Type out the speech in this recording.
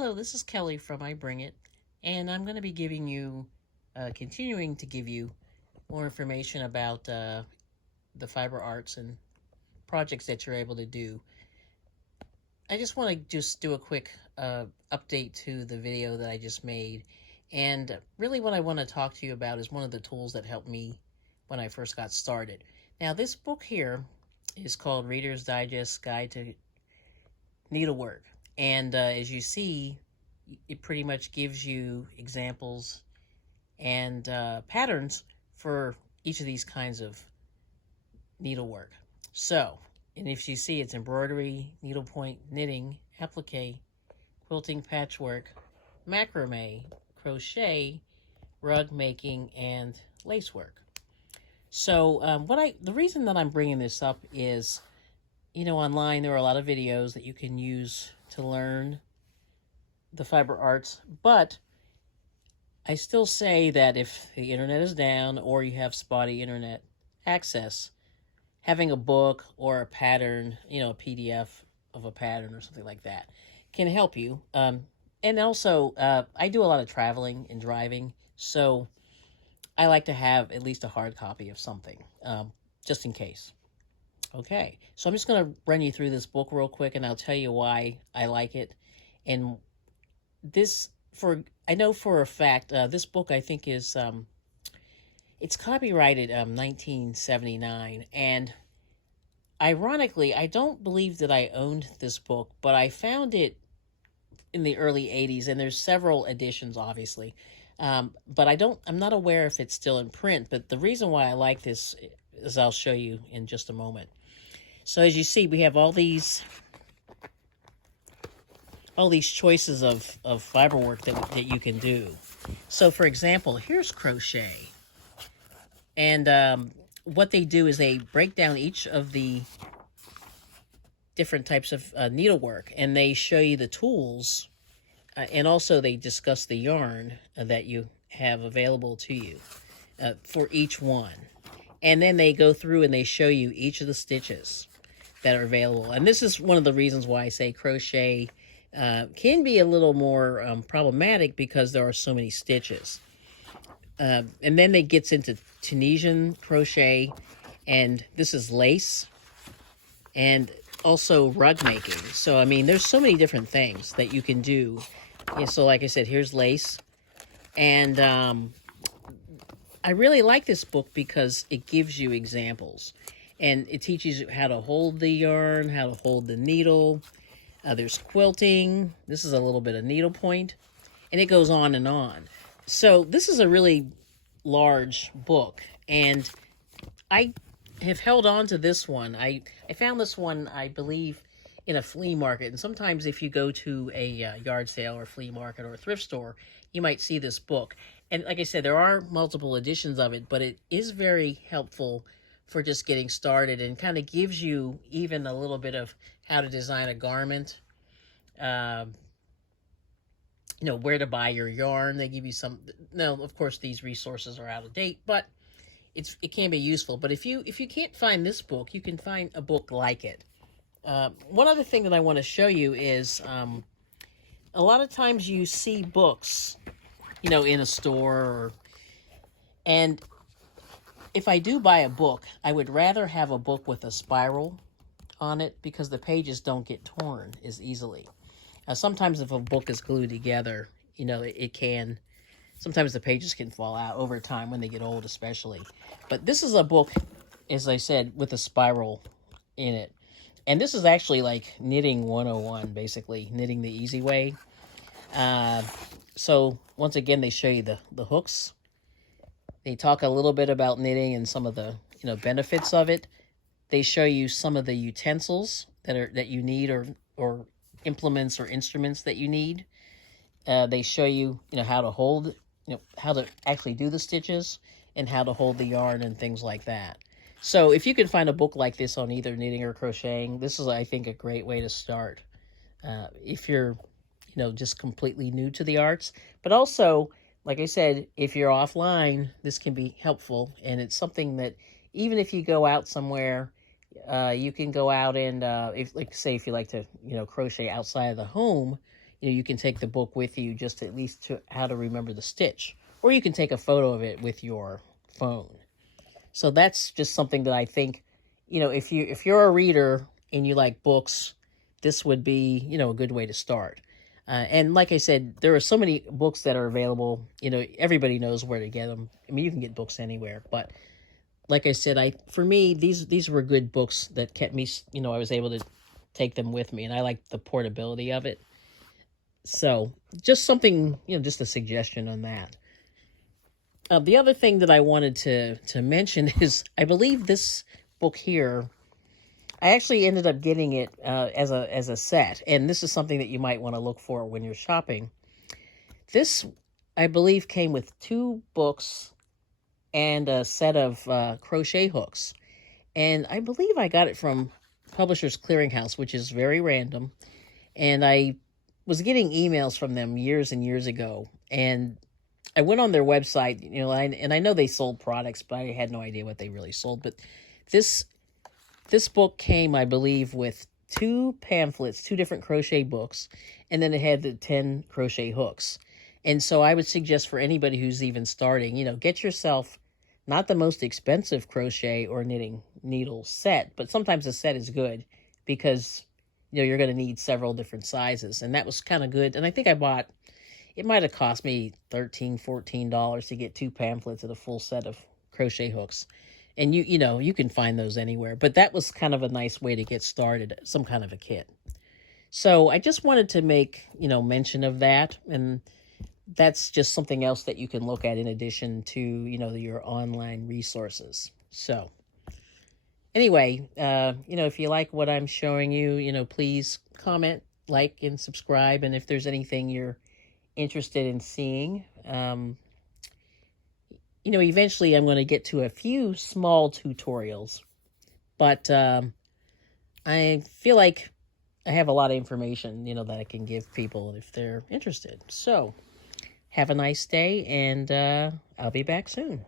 Hello, this is Kelly from I Bring It, and I'm going to be giving you, continuing to give you more information about the fiber arts and projects that you're able to do. I just want to just do a quick update to the video that I just made, and really what I want to talk to you about is one of the tools that helped me when I first got started. Now, this book here is called Reader's Digest Guide to Needlework, and as you see, it pretty much gives you examples and patterns for each of these kinds of needlework. So, and if you see, it's embroidery, needlepoint, knitting, applique, quilting, patchwork, macrame, crochet, rug making, and lacework. So, the reason that I'm bringing this up is, online there are a lot of videos that you can use to learn the fiber arts, but I still say that if the internet is down or you have spotty internet access, having a book or a pattern, a PDF of a pattern or something like that can help you. And also, I do a lot of traveling and driving, so I like to have at least a hard copy of something, just in case. Okay, so I'm just going to run you through this book real quick, and I'll tell you why I like it. And I know for a fact, this book I think is, it's copyrighted 1979, and ironically, I don't believe that I owned this book, but I found it in the early 80s, and there's several editions, obviously. But I'm not aware if it's still in print, but the reason why I like this is I'll show you in just a moment. So as you see, we have all these choices of fiber work that you can do. So for example, here's crochet. And what they do is they break down each of the different types of needlework, and they show you the tools, and also they discuss the yarn that you have available to you for each one. And then they go through and they show you each of the stitches that are available. And this is one of the reasons why I say crochet can be a little more problematic, because there are so many stitches. And then it gets into Tunisian crochet, and this is lace, and also rug making. So, I mean, there's so many different things that you can do. And so, like I said, here's lace. And I really like this book because it gives you examples. And it teaches you how to hold the yarn, how to hold the needle. There's quilting. This is a little bit of needlepoint. And it goes on and on. So this is a really large book. And I have held on to this one. I found this one, I believe, in a flea market. And sometimes if you go to a yard sale or flea market or a thrift store, you might see this book. And like I said, there are multiple editions of it, but it is very helpful for just getting started, and kind of gives you even a little bit of how to design a garment, where to buy your yarn. They give you some. Now, of course, these resources are out of date, but it can be useful. But if you can't find this book, you can find a book like it. One other thing that I want to show you is a lot of times you see books, in a store, and if I do buy a book, I would rather have a book with a spiral on it, because the pages don't get torn as easily. Sometimes if a book is glued together, it can, sometimes the pages can fall out over time when they get old especially. But this is a book, as I said, with a spiral in it. And this is actually like knitting 101, basically, knitting the easy way. So once again, they show you the hooks. They talk a little bit about knitting and some of the benefits of it. They show you some of the utensils that you need, or implements or instruments that you need. They show you how to hold, how to actually do the stitches, and how to hold the yarn and things like that. So if you can find a book like this on either knitting or crocheting, this is, I think, a great way to start. If you're just completely new to the arts, but also, like I said, if you're offline, this can be helpful. And it's something that even if you go out somewhere, you can go out and, if you like to, crochet outside of the home, you can take the book with you just at least to how to remember the stitch. Or you can take a photo of it with your phone. So that's just something that I think, if you're a reader and you like books, this would be, a good way to start. And like I said, there are so many books that are available. Everybody knows where to get them. I mean, you can get books anywhere. But like I said, for me, these were good books that kept me, I was able to take them with me. And I like the portability of it. So just something, just a suggestion on that. The other thing that I wanted to mention is I believe this book here, I actually ended up getting it as a set, and this is something that you might want to look for when you're shopping. This, I believe, came with 2 books and a set of crochet hooks, and I believe I got it from Publishers Clearinghouse, which is very random, and I was getting emails from them years and years ago, and I went on their website, and I know they sold products, but I had no idea what they really sold. But this book came, I believe, with 2 pamphlets, 2 different crochet books, and then it had the 10 crochet hooks. And so I would suggest for anybody who's even starting, get yourself not the most expensive crochet or knitting needle set, but sometimes a set is good because, you're going to need several different sizes. And that was kind of good. And I think it might have cost me $13, $14 to get 2 pamphlets and a full set of crochet hooks. And you can find those anywhere. But that was kind of a nice way to get started, some kind of a kit. So I just wanted to make, mention of that. And that's just something else that you can look at in addition to, your online resources. So anyway, if you like what I'm showing you, please comment, like, and subscribe. And if there's anything you're interested in seeing, eventually I'm going to get to a few small tutorials, but I feel like I have a lot of information, that I can give people if they're interested. So have a nice day, and I'll be back soon.